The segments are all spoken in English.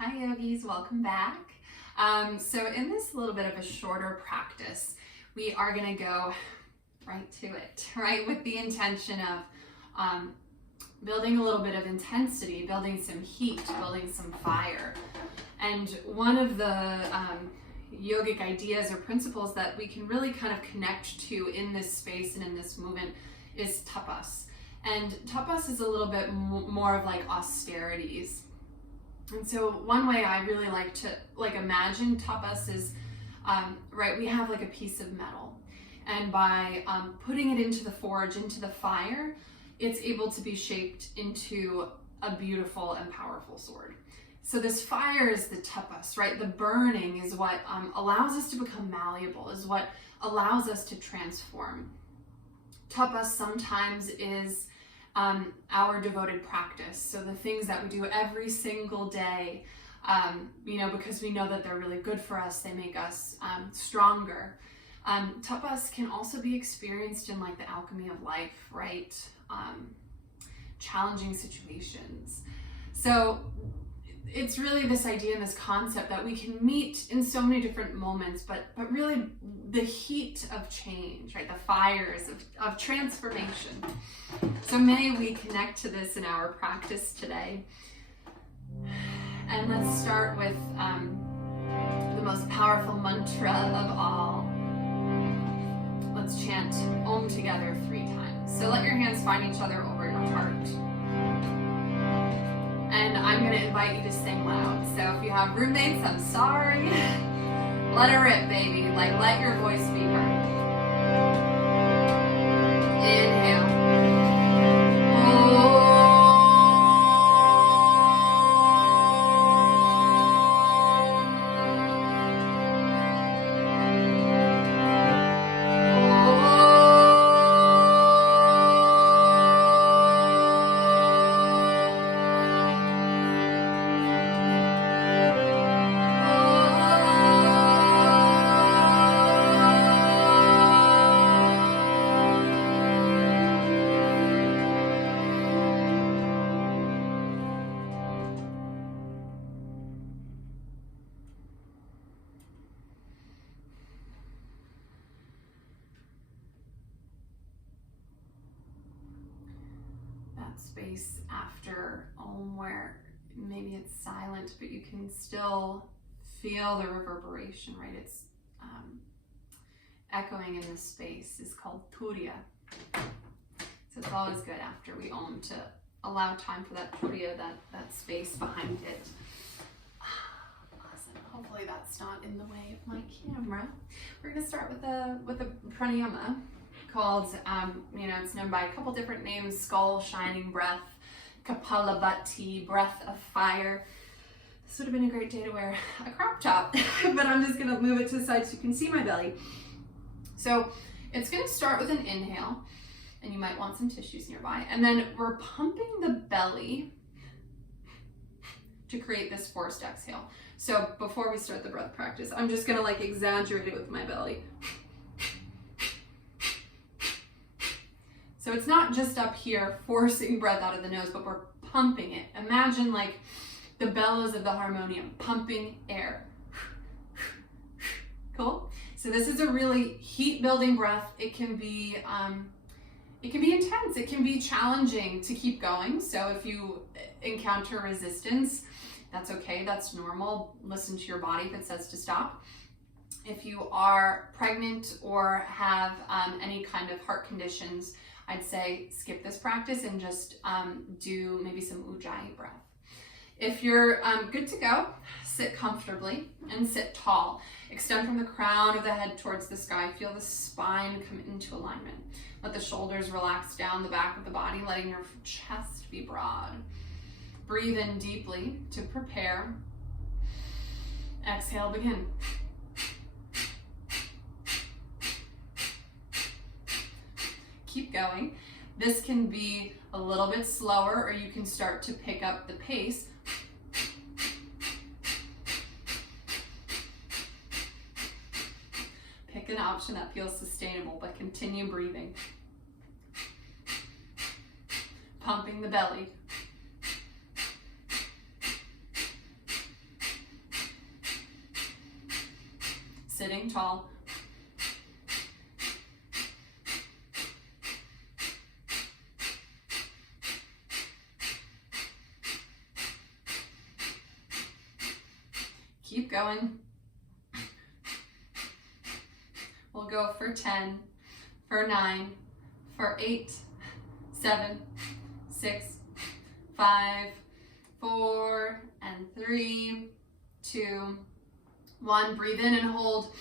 Hi yogis, welcome back. So in this little bit of a shorter practice, we are gonna go right to it, right? With the intention of building a little bit of intensity, building some heat, building some fire. And one of the yogic ideas or principles that we can really kind of connect to in this space and in this movement is tapas. And tapas is a little bit more of like austerities. And so one way I really like to imagine tapas is, right, we have like a piece of metal, and by putting it into the forge, into the fire, it's able to be shaped into a beautiful and powerful sword. So this fire is the tapas, right? The burning is what allows us to become malleable, is what allows us to transform. Tapas sometimes is our devoted practice. So the things that we do every single day, because we know that they're really good for us, they make us stronger. Tapas can also be experienced in like the alchemy of life, right? Challenging situations. So it's really this idea and this concept that we can meet in so many different moments, but really the heat of change, right? The fires of transformation. So may we connect to this in our practice today. And let's start with the most powerful mantra of all. Let's chant Om together 3 times. So let your hands find each other over your heart. And I'm going to invite you to sing loud. So if you have roommates, I'm sorry. Let her rip, baby. Like, let your voice be heard. Inhale. Space after Om where maybe it's silent, but you can still feel the reverberation, right? It's echoing in this space is called Turiya. So it's always good after we Om to allow time for that Turiya, that space behind it. Awesome. Hopefully that's not in the way of my camera. We're going to start with a pranayama called, it's known by a couple different names: skull, shining breath, kapalabhati, breath of fire. This would have been a great day to wear a crop top, but I'm just gonna move it to the side so you can see my belly. So it's gonna start with an inhale, and you might want some tissues nearby, and then we're pumping the belly to create this forced exhale. So before we start the breath practice, I'm just gonna exaggerate it with my belly. So it's not just up here forcing breath out of the nose, but we're pumping it. Imagine like the bellows of the harmonium, pumping air. Cool? So this is a really heat-building breath. It can be intense. It can be challenging to keep going. So if you encounter resistance, that's okay. That's normal. Listen to your body if it says to stop. If you are pregnant or have any kind of heart conditions, I'd say skip this practice and just do maybe some ujjayi breath. If you're good to go, sit comfortably and sit tall. Extend from the crown of the head towards the sky. Feel the spine come into alignment. Let the shoulders relax down the back of the body, letting your chest be broad. Breathe in deeply to prepare. Exhale, begin. Keep going. This can be a little bit slower, or you can start to pick up the pace. Pick an option that feels sustainable, but continue breathing. Pumping the belly. standing tall. Keep going. We'll go for 10, for 9, for 8, 7, 6, 5, 4, and 3, 2, 1. Breathe in and hold.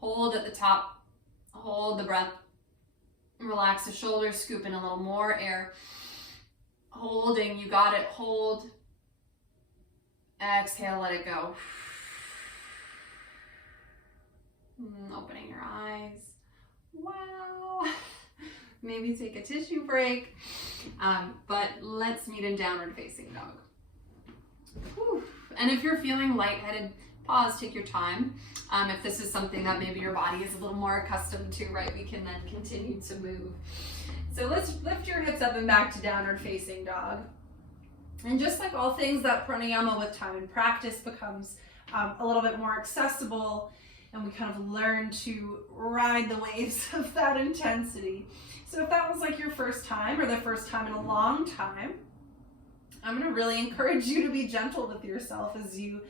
Hold at the top. Hold the breath. Relax the shoulders, scoop in a little more air. Holding, you got it. Hold. Exhale, let it go. Opening your eyes. Wow. Maybe take a tissue break. But let's meet in downward facing dog. Whew. And if you're feeling lightheaded, pause, take your time. If this is something that maybe your body is a little more accustomed to, right, we can then continue to move. So let's lift your hips up and back to downward facing dog. And just like all things, that pranayama with time and practice becomes a little bit more accessible, and we kind of learn to ride the waves of that intensity. So if that was like your first time or the first time in a long time, I'm going to really encourage you to be gentle with yourself as you,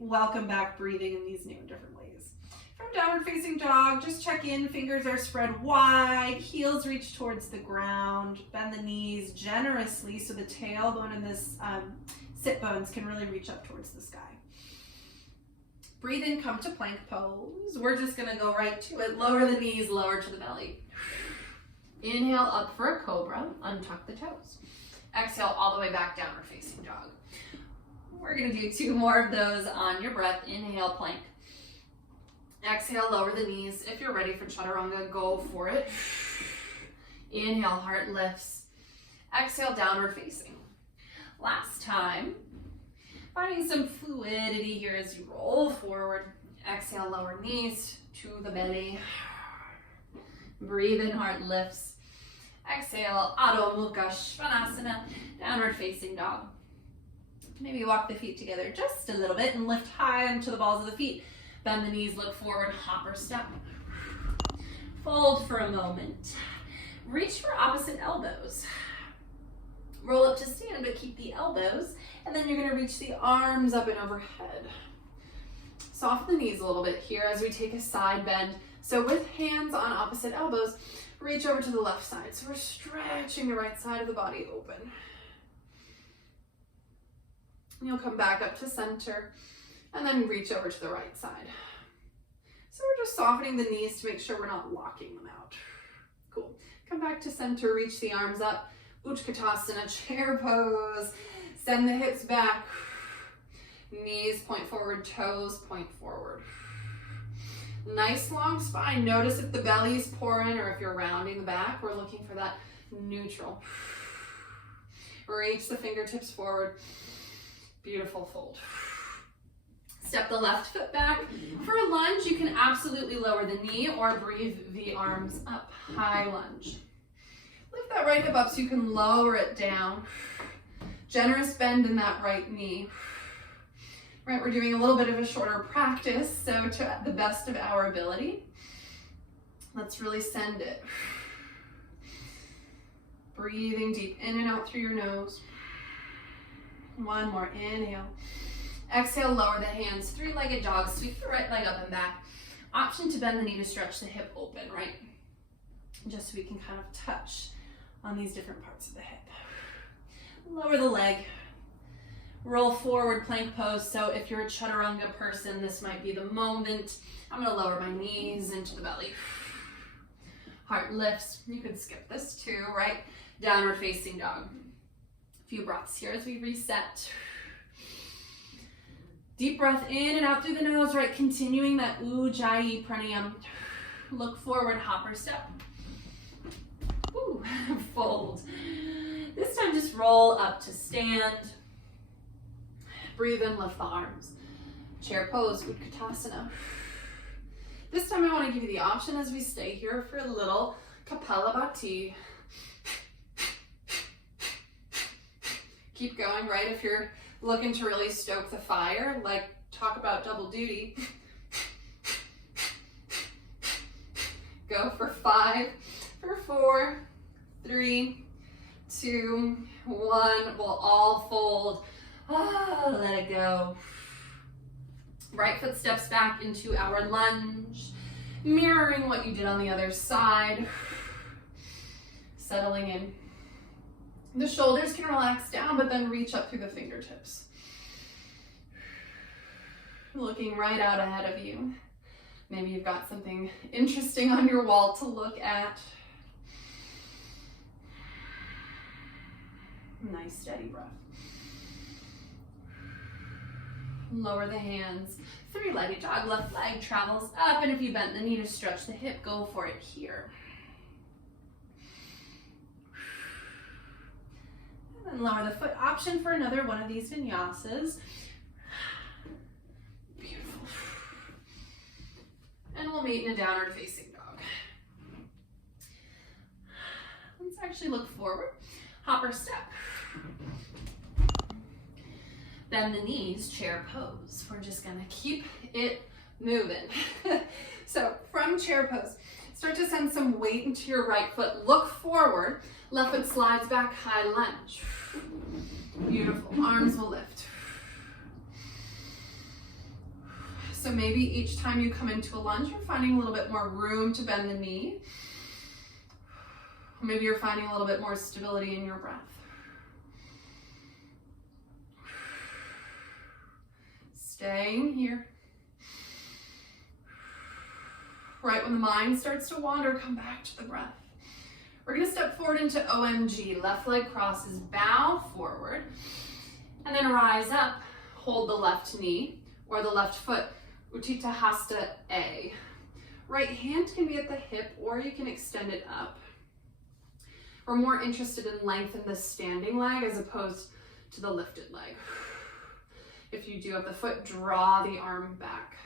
welcome back breathing in these new and different ways. From downward facing dog, just check in, fingers are spread wide, heels reach towards the ground, bend the knees generously so the tailbone and this sit bones can really reach up towards the sky. Breathe in, come to plank pose. We're just gonna go right to it. Lower the knees, lower to the belly. Inhale up for a cobra, untuck the toes. Exhale all the way back, downward facing dog. We're gonna do 2 more of those on your breath. Inhale, plank. Exhale, lower the knees. If you're ready for chaturanga, go for it. Inhale, heart lifts. Exhale, downward facing. Last time. Finding some fluidity here as you roll forward. Exhale, lower knees to the belly. Breathe in, heart lifts. Exhale, Adho Mukha Svanasana, downward facing dog. Maybe walk the feet together just a little bit and lift high into the balls of the feet. Bend the knees, look forward, hopper step. Fold for a moment. Reach for opposite elbows. Roll up to stand, but keep the elbows. And then you're gonna reach the arms up and overhead. Soften the knees a little bit here as we take a side bend. So with hands on opposite elbows, reach over to the left side. So we're stretching the right side of the body open. And you'll come back up to center and then reach over to the right side. So we're just softening the knees to make sure we're not locking them out. Cool. Come back to center, reach the arms up. Utkatasana, chair pose. Send the hips back. Knees point forward, toes point forward. Nice long spine. Notice if the belly's pouring or if you're rounding the back. We're looking for that neutral. Reach the fingertips forward. Beautiful fold. Step the left foot back. For a lunge, you can absolutely lower the knee or breathe the arms up. High lunge. Lift that right hip up so you can lower it down. Generous bend in that right knee. Right, we're doing a little bit of a shorter practice, so to the best of our ability, let's really send it. Breathing deep in and out through your nose. One more, inhale. Exhale, lower the hands, 3-legged dog, sweep the right leg up and back. Option to bend the knee to stretch the hip open, right? Just so we can kind of touch on these different parts of the hip. Lower the leg. Roll forward, plank pose. So if you're a chaturanga person, this might be the moment. I'm gonna lower my knees into the belly. Heart lifts. You can skip this too, right? Downward facing dog. A few breaths here as we reset. Deep breath in and out through the nose, right? Continuing that Ujjayi pranayama. Look forward, hopper step. Ooh, fold. This time just roll up to stand. Breathe in, lift the arms. Chair pose, Utkatasana. This time I want to give you the option as we stay here for a little Kapalabhati. Keep going, right? If you're looking to really stoke the fire, like talk about double duty, go for 5, for 4, 3, 2, 1. We'll all fold. Let it go. Right foot steps back into our lunge, mirroring what you did on the other side. Settling in. The shoulders can relax down, but then reach up through the fingertips. Looking right out ahead of you. Maybe you've got something interesting on your wall to look at. Nice steady breath. Lower the hands. 3-legged dog, left leg travels up, and if you bent the knee to stretch the hip, go for it here. And then lower the foot. Option for another one of these vinyasas. Beautiful. And we'll meet in a downward facing dog. Let's actually look forward. Hopper step. Bend the knees, chair pose. We're just gonna keep it moving. So from chair pose, start to send some weight into your right foot. Look forward. Left foot slides back, high lunge. Beautiful. Arms will lift. So maybe each time you come into a lunge, you're finding a little bit more room to bend the knee. Maybe you're finding a little bit more stability in your breath. Staying here. Right when the mind starts to wander, come back to the breath. We're gonna step forward into OMG. Left leg crosses, bow forward, and then rise up. Hold the left knee or the left foot, Utthita Hasta A. Right hand can be at the hip, or you can extend it up. We're more interested in length in the standing leg as opposed to the lifted leg. If you do have the foot, draw the arm back.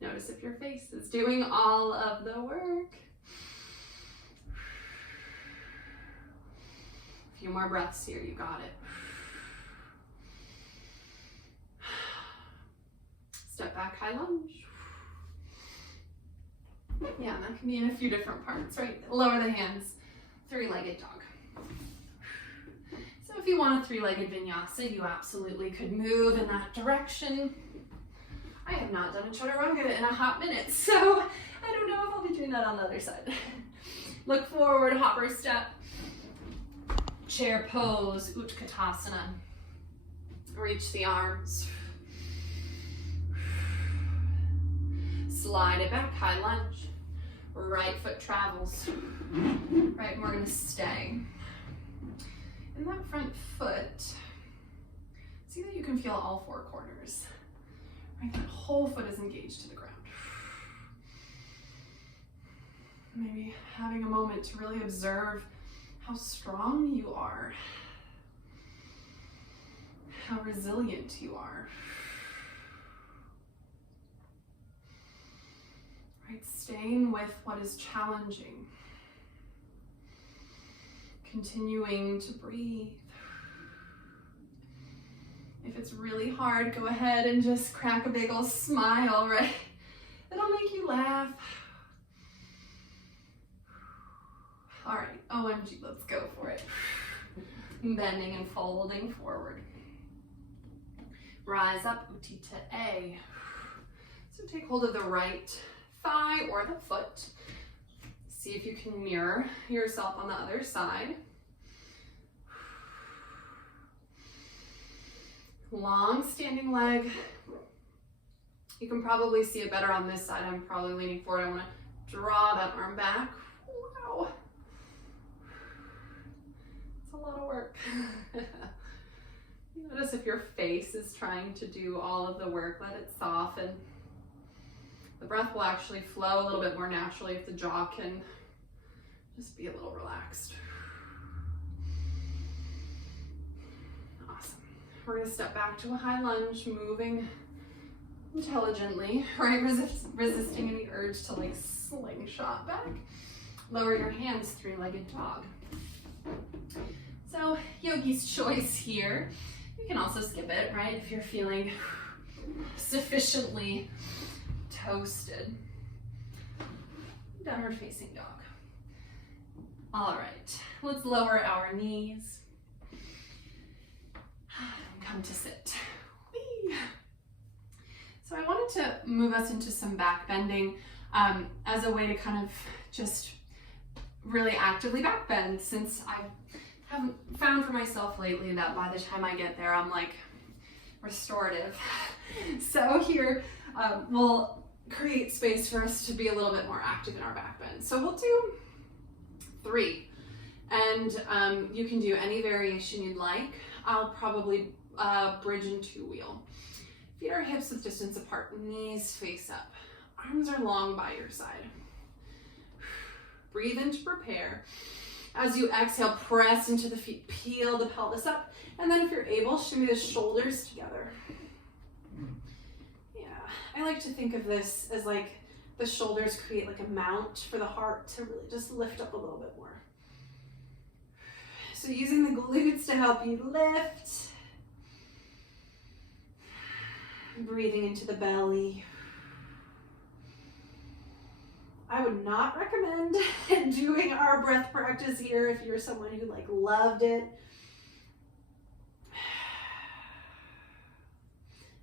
Notice if your face is doing all of the work. A few more breaths here, you got it. Step back, high lunge. Yeah, that can be in a few different parts, right? Lower the hands, 3-legged dog. So if you want a 3-legged vinyasa, you absolutely could move in that direction. I have not done a chaturanga in a hot minute, so I don't know if I'll be doing that on the other side. Look forward, hopper step. Chair pose, Utkatasana. Reach the arms. Slide it back, high lunge. Right foot travels. Right, and we're gonna stay. In that front foot, see that you can feel all 4 corners. Right, that whole foot is engaged to the ground. Maybe having a moment to really observe how strong you are, how resilient you are. Right, staying with what is challenging. Continuing to breathe. If it's really hard, go ahead and just crack a big old smile, right? It'll make you laugh. All right, OMG, let's go for it. Bending and folding forward. Rise up, Utthita A. So take hold of the right thigh or the foot. See if you can mirror yourself on the other side. Long standing leg. You can probably see it better on this side. I'm probably leaning forward. I want to draw that arm back. Wow. It's a lot of work. Notice if your face is trying to do all of the work, let it soften. The breath will actually flow a little bit more naturally if the jaw can just be a little relaxed. Awesome. We're going to step back to a high lunge, moving intelligently, right? Resisting any urge to like slingshot back. Lower your hands, 3-legged dog. So yogi's choice here. You can also skip it, right? If you're feeling sufficiently toasted. Downward facing dog. All right, let's lower our knees. Come to sit. Whee! So I wanted to move us into some back bending as a way to kind of just really actively back bend, since I haven't found for myself lately that by the time I get there, I'm like restorative. So here we'll create space for us to be a little bit more active in our back bend. So we'll do 3, and you can do any variation you'd like. I'll probably bridge into wheel. Feet are hips width distance apart, knees face up. Arms are long by your side. Breathe in to prepare. As you exhale, press into the feet, peel the pelvis up, and then if you're able, shimmy the shoulders together. Yeah, I like to think of this as like the shoulders create like a mount for the heart to really just lift up a little bit more. So using the glutes to help you lift. Breathing into the belly. I would not recommend doing our breath practice here if you're someone who like loved it.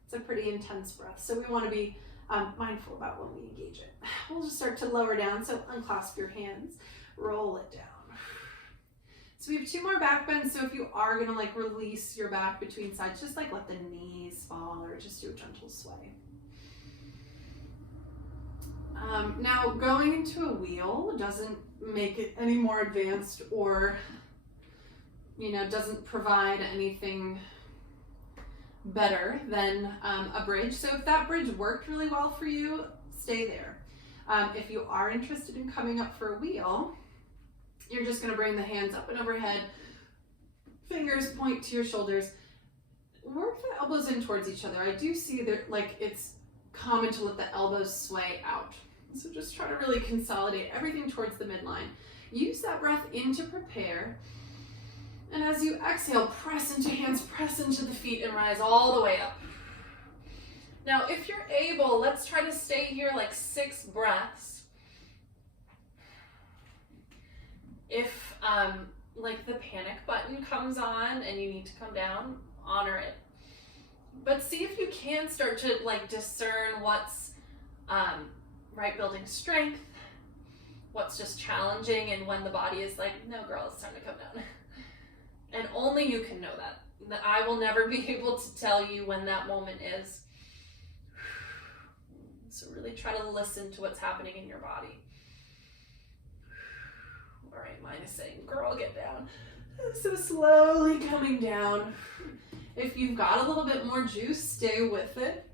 It's a pretty intense breath, so we want to be mindful about when we engage it. We'll just start to lower down, so unclasp your hands, roll it down. So we have 2 more back bends, so if you are gonna like release your back between sides, just like let the knees fall or just do a gentle sway. Now going into a wheel doesn't make it any more advanced or, you know, doesn't provide anything better than a bridge. So if that bridge worked really well for you, stay there. If you are interested in coming up for a wheel, you're just going to bring the hands up and overhead, fingers point to your shoulders, work the elbows in towards each other. I do see that like it's common to let the elbows sway out. So just try to really consolidate everything towards the midline. Use that breath in to prepare. And as you exhale, press into hands, press into the feet, and rise all the way up. Now, if you're able, let's try to stay here like 6 breaths. If like the panic button comes on and you need to come down, honor it. But see if you can start to like discern what's right, building strength, what's just challenging, and when the body is like, no girl, it's time to come down. And only you can know that. I will never be able to tell you when that moment is. So really try to listen to what's happening in your body. All right, mine is saying, girl, get down. So slowly coming down. If you've got a little bit more juice, stay with it.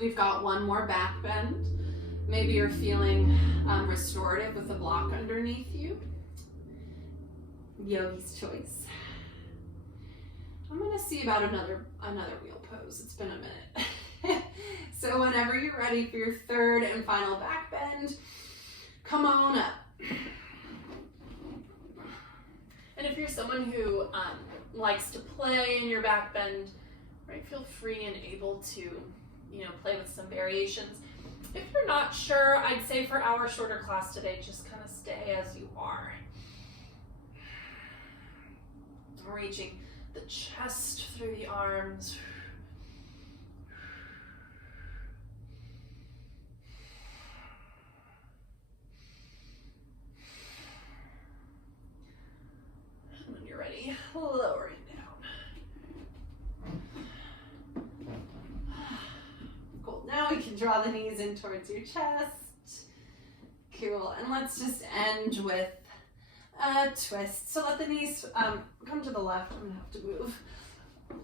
We've got 1 more back bend. Maybe you're feeling restorative with a block underneath you. Yogi's choice. I'm gonna see about another wheel pose. It's been a minute. So whenever you're ready for your 3rd and final back bend, come on up. And if you're someone who likes to play in your back bend, right, feel free and able to, you know, play with some variations. If you're not sure, I'd say for our shorter class today, just kind of stay as you are. Reaching the chest through the arms. And when you're ready, lowering down. Cool. Now we can draw the knees in towards your chest. Cool. And let's just end with a twist. So let the knees come to the left. I'm gonna have to move.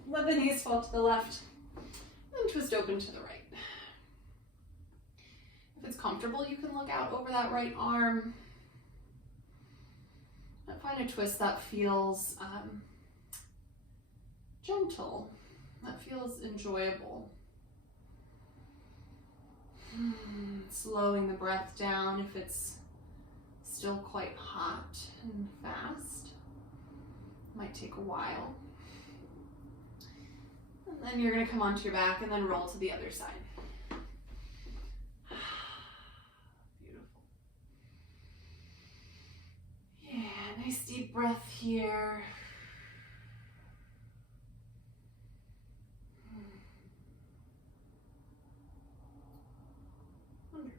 Let the knees fall to the left and twist open to the right. If it's comfortable, you can look out over that right arm and find a twist that feels gentle, that feels enjoyable. Slowing the breath down if it's still quite hot and fast. Might take a while. And then you're going to come onto your back and then roll to the other side. Beautiful. Nice deep breath here. Wonderful.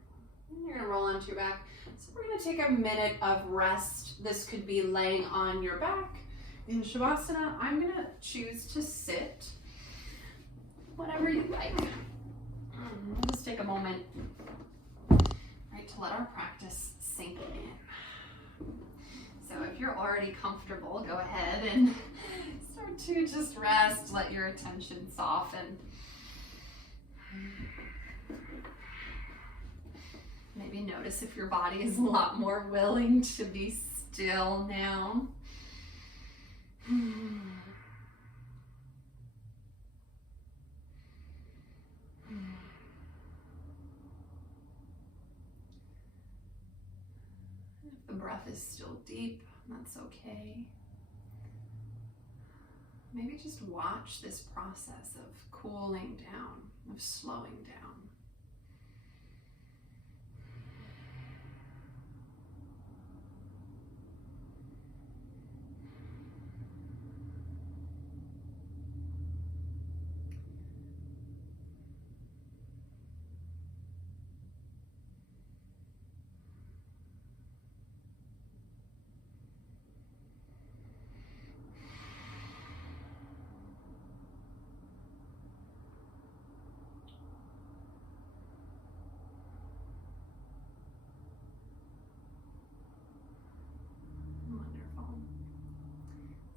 And you're gonna roll onto your back. So we're gonna take a minute of rest. This could be laying on your back in Shavasana. I'm gonna choose to sit, whatever you like. We'll just take a moment, right, to let our practice sink in. So if you're already comfortable, go ahead and start to just rest, let your attention soften. Maybe notice if your body is a lot more willing to be still now. If the breath is still deep, that's okay. Maybe just watch this process of cooling down, of slowing down.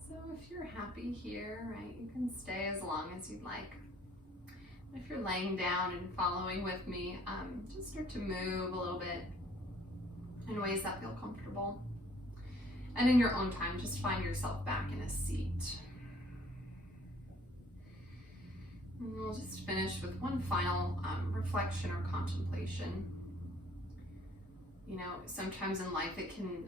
So if you're happy here, right, you can stay as long as you'd like. If you're laying down and following with me, just start to move a little bit in ways that feel comfortable. And in your own time, just find yourself back in a seat. And we'll just finish with one final reflection or contemplation. You know, sometimes in life it can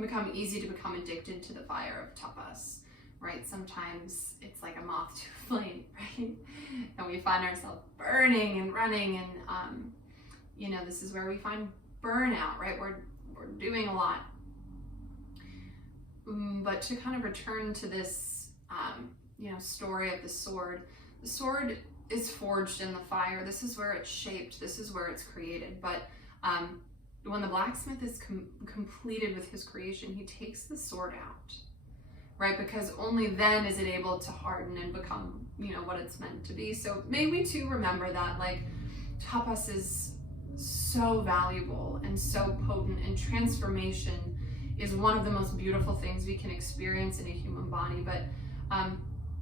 become easy to become addicted to the fire of tapas, right? Sometimes it's like a moth to a flame, right? And we find ourselves burning and running, and you know, this is where we find burnout, right? We're doing a lot. But to kind of return to this, you know, story of the sword is forged in the fire. This is where it's shaped. This is where it's created. But when the blacksmith is completed with his creation, he takes the sword out, right? Because only then is it able to harden and become, you know, what it's meant to be. So may we too remember that, like, tapas is so valuable and so potent, and transformation is one of the most beautiful things we can experience in a human body. But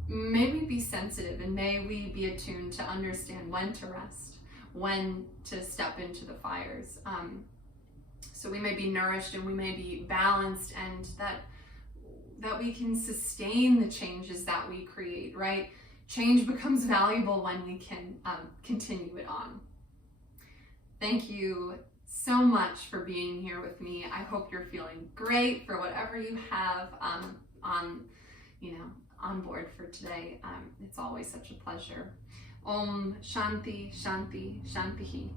may we be sensitive, and may we be attuned to understand when to rest, when to step into the fires. So we may be nourished and we may be balanced, and that we can sustain the changes that we create, right? Change becomes valuable when we can continue it on. Thank you so much for being here with me. I hope you're feeling great for whatever you have on board for today. It's always such a pleasure. Om Shanti Shanti Shantihi.